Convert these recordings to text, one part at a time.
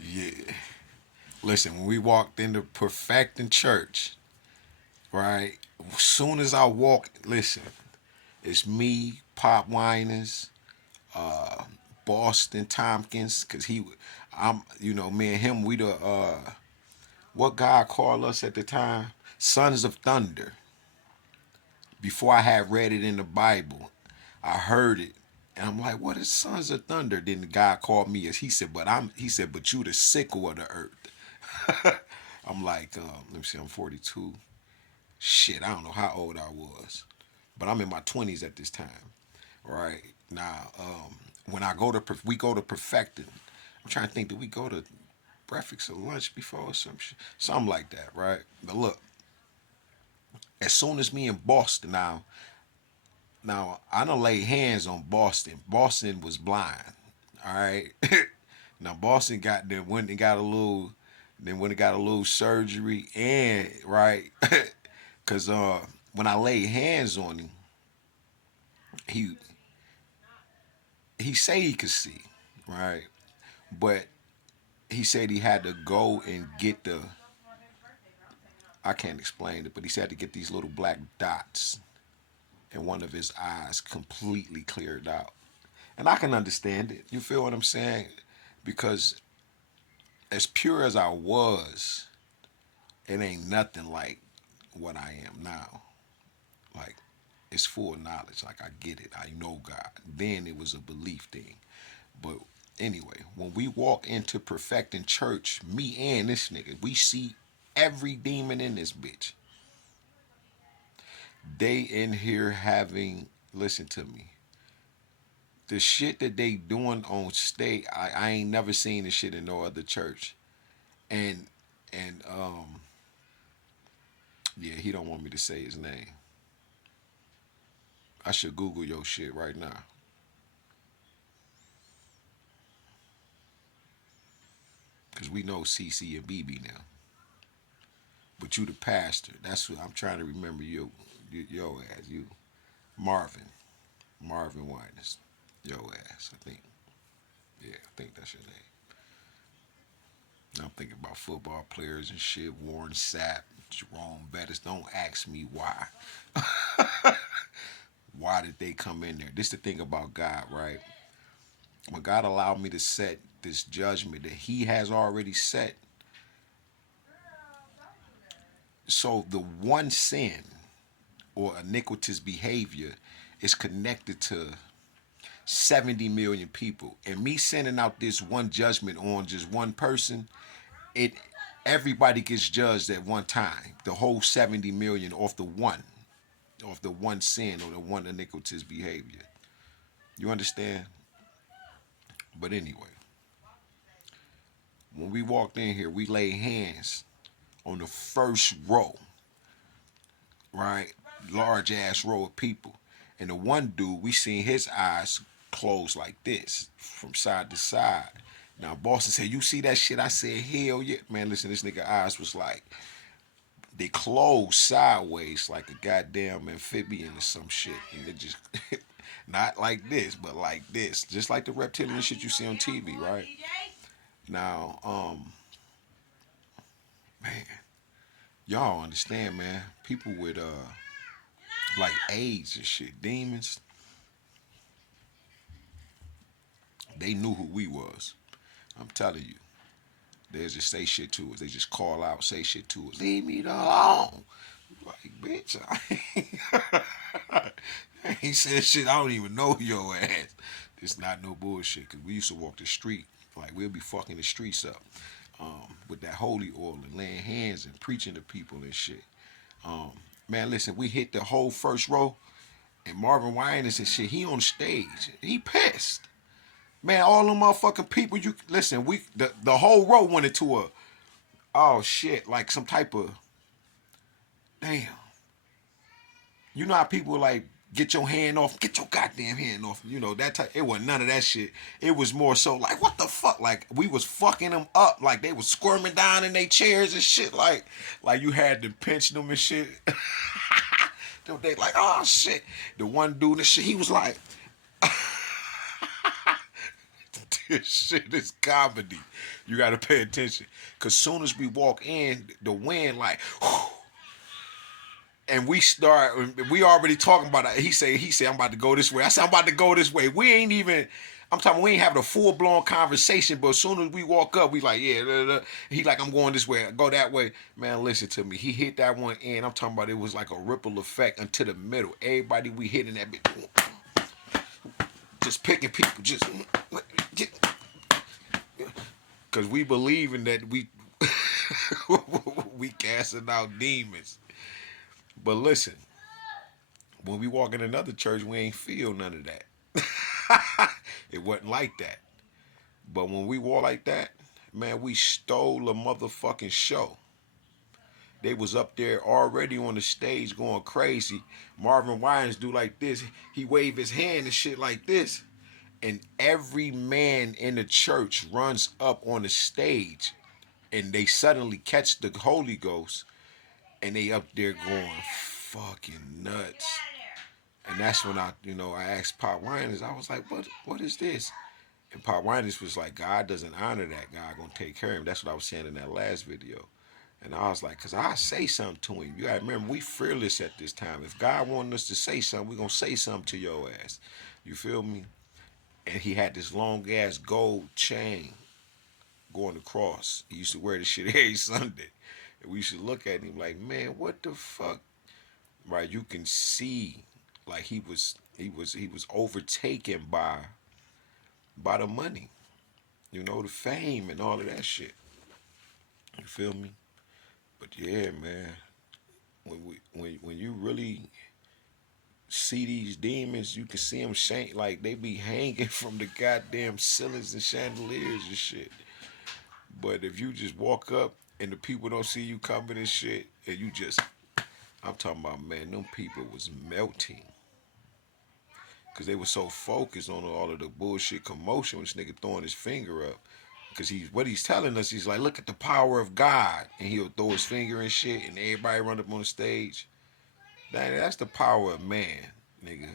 Yeah. Listen, when we walked into Perfecting Church, right? As soon as I walk, listen, it's me, Pop Winans, uh, Boston Tompkins, cause me and him, we the what God called us at the time, Sons of Thunder. Before I had read it in the Bible, I heard it, and I'm like, "What is Sons of Thunder?" Then the guy called me as he said, but you the sickle of the earth." I'm like, let me see, I'm 42. Shit, I don't know how old I was, but I'm in my 20s at this time. Right now, when we go to Perfecting. I'm trying to think, did we go to breakfast or lunch before or some shit, something like that, right? But look, as soon as me in Boston now I done laid hands on Boston. Boston was blind. All right. Now Boston went and got a little then went and got a little surgery and right cause when I laid hands on him, he he said he could see, right? But he said he had to go and get the I can't explain it, but he said to get these little black dots and one of his eyes completely cleared out. And I can understand it. You feel what I'm saying? Because as pure as I was, it ain't nothing like what I am now. Like, it's full knowledge. Like, I get it. I know God. Then it was a belief thing. But anyway, when we walk into Perfecting Church, me and this nigga, we see every demon in this bitch. They in here having, listen to me, the shit that they doing on stage, I ain't never seen this shit in no other church. And and yeah, he don't want me to say his name. I should Google your shit right now. Cause we know CC and BB now. But you the pastor. That's what I'm trying to remember your ass. You Marvin. Marvin Winans. Your ass, I think. Yeah, I think that's your name. Now I'm thinking about football players and shit. Warren Sapp, Jerome Bettis. Don't ask me why. Why did they come in there? This is the thing about God, right? When God allowed me to set this judgment that He has already set, so the one sin or iniquitous behavior is connected to 70 million people. And me sending out this one judgment on just one person, it everybody gets judged at one time. The whole 70 million off the one sin or the one iniquitous behavior. You understand? But anyway, when we walked in here, we laid hands on the first row, right? Large ass row of people. And the one dude, we seen his eyes closed like this from side to side. Now Boston said, "You see that shit?" I said, "Hell yeah." Man, listen, this nigga eyes was like, they closed sideways like a goddamn amphibian or some shit. And it just, not like this, but like this. Just like the reptilian shit you see on TV, right? Now, man, y'all understand, man. People with like AIDS and shit, demons, they knew who we was. I'm telling you. They just say shit to us. They just call out, say shit to us. Leave me alone. Like, bitch, I ain't said shit. I don't even know your ass. It's not no bullshit. Cause we used to walk the street. Like, we'll be fucking the streets up with that holy oil and laying hands and preaching to people and shit. Um, man, listen, we hit the whole first row and Marvin Winans and shit. He on stage. He pissed. Man, all them motherfucking people. You listen. The whole row went into a oh shit, like some type of damn. You know how people like get your hand off, get your goddamn hand off. You know that type. It wasn't none of that shit. It was more so like what the fuck. Like we was fucking them up. Like they was squirming down in their chairs and shit. Like you had to pinch them and shit. They like oh shit. The one dude and shit. He was like. Shit is comedy. You got to pay attention. Because soon as we walk in, the wind like, and we already talking about it. He say, I'm about to go this way. I said, I'm about to go this way. We ain't even, I'm talking, we ain't having a full blown conversation, but as soon as we walk up, we like, yeah, da, da. He like, I'm going this way, go that way. Man, listen to me. He hit that one in. I'm talking about it was like a ripple effect into the middle. Everybody we hitting that bit, just picking people, because we believing that we casting out demons. But listen, when we walk in another church, we ain't feel none of that. It wasn't like that. But when we walk like that, man, we stole a motherfucking show. They was up there already on the stage going crazy. Marvin Winans do like this. He wave his hand and shit like this. And every man in the church runs up on the stage and they suddenly catch the Holy Ghost and they up there going fucking nuts. And that's when I asked Pop Winans, I was like, what is this? And Pop Winans was like, God doesn't honor that. God gonna take care of him. That's what I was saying in that last video. And I was like, because I say something to him. You got to remember, we fearless at this time. If God wanted us to say something, we going to say something to your ass. You feel me? And he had this long ass gold chain going across. He used to wear this shit every Sunday. And we used to look at him like, man, what the fuck? Right? You can see like he was overtaken by the money. The fame and all of that shit. You feel me? But yeah, man, when you really see these demons, you can see them like they be hanging from the goddamn ceilings and chandeliers and shit. But if you just walk up and the people don't see you coming and shit, and I'm talking about, man, them people was melting. Because they were so focused on all of the bullshit commotion with this nigga throwing his finger up. Because what he's telling us, he's like, look at the power of God. And he'll throw his finger and shit, and everybody run up on the stage. That's the power of man, nigga.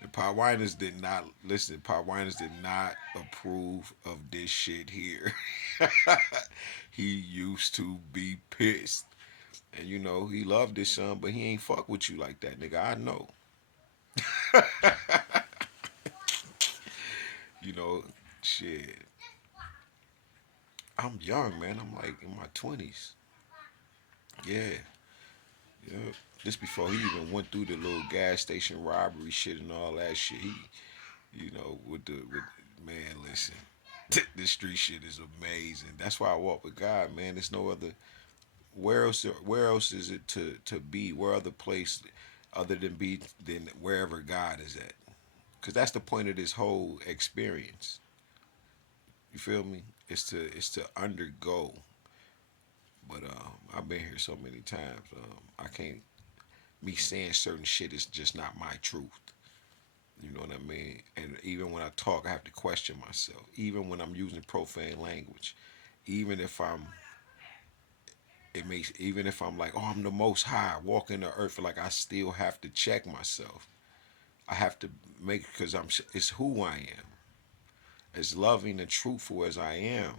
And Pop Winans did not listen. Pop Winans did not approve of this shit here. He used to be pissed, and he loved his son, but he ain't fuck with you like that, nigga. I know. Shit. I'm young, man. I'm like in my 20s. Yeah. Yeah. This before he even went through the little gas station robbery shit and all that shit. With man, listen. This street shit is amazing. That's why I walk with God, man. There's no other. Where else is it to be? Where other place other than wherever God is at? Because that's the point of this whole experience. You feel me? It's to undergo. But I've been here so many times. I can't. Me saying certain shit is just not my truth. You know what I mean? And even when I talk, I have to question myself. Even when I'm using profane language, even if I'm, even if I'm like, oh, I'm the Most High, walking the earth, like I still have to check myself. I have to because it's who I am. As loving and truthful as I am,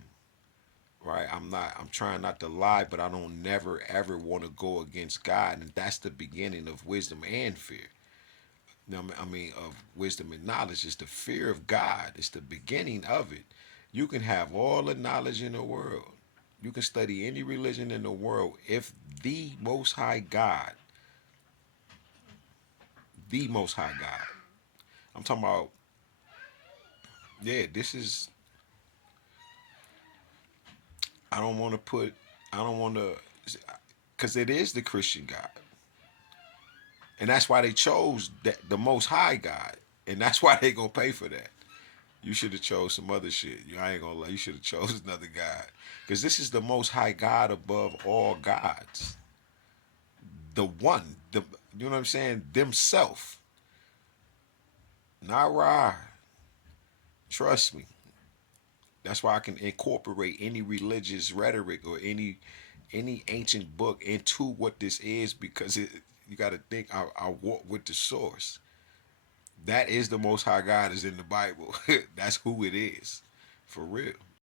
right? I'm trying not to lie, but I don't never ever want to go against God, and that's the beginning of wisdom and fear. I mean, of wisdom and knowledge is the fear of God. It's the beginning of it. You can have all the knowledge in the world. You can study any religion in the world. If the Most High God, I'm talking about, yeah, this is, I don't want to put, I don't want to, because it is the Christian God. And that's why they chose the Most High God. And that's why they going to pay for that. You should have chose some other shit. I ain't gonna lie. You should have chose another God, because this is the Most High God above all gods. The one, you know what I'm saying? Themself, not Ra. Trust me. That's why I can incorporate any religious rhetoric or any ancient book into what this is, because you got to think I walk with the source. That is the Most High God is in the Bible. That's who it is. For real.